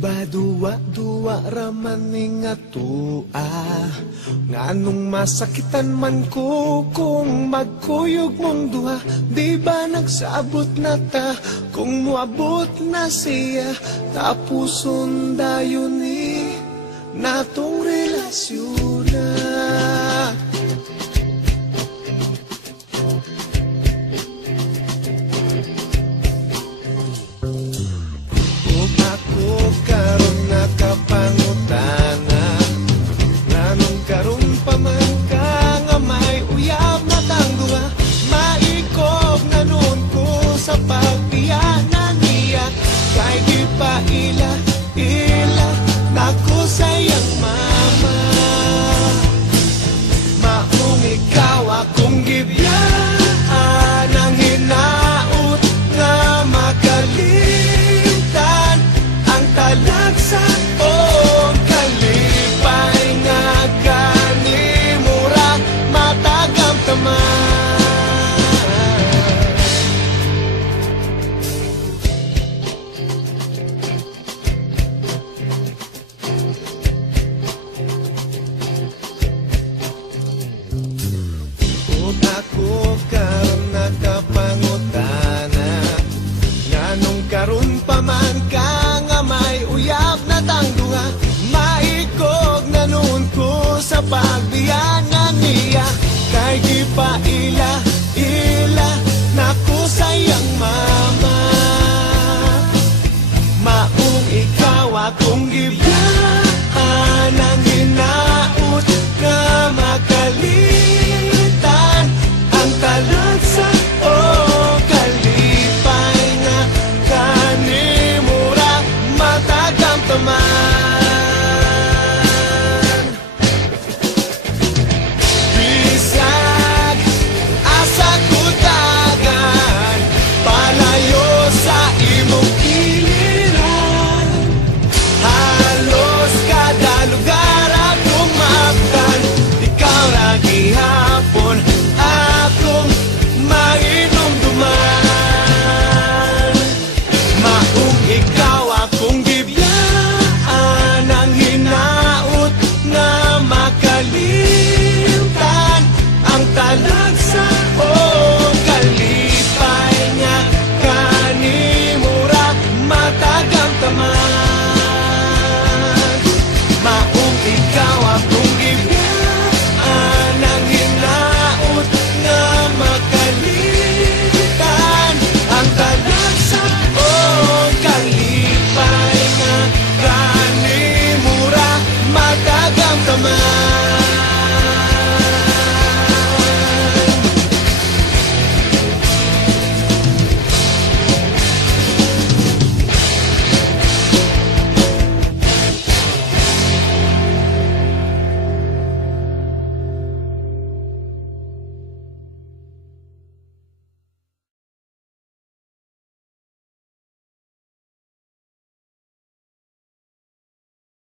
ba duwa-duwa raman nga tua, nganong masakitan man ko kung magkuyog mong duha? Di ba nagsabot na ta kung muabot na siya, tapuson dayon ni natong relasyon na. Karon nakapangutana, nganong karon pa man ka nga may uyab na tangduha, maikog na noon ko sa pagbiyanan niya, kay di pa ila nako sayang mama. Maong ikaw akong gibiyaan ang hinaut nga makalimtan ang talagsa o kalipay nga ganimura matagam taman. Ako karon nakapangutana, nganong karon pa man ka nga may uyab na tangduha, maikog na noon ko sa pagbiyanan niya, kay di pa ila nako sayang mama. Maong ikaw akong gibiyaan ang hinaut nga makalitan ang talagsa o kalipay nga kanimura matagam taman.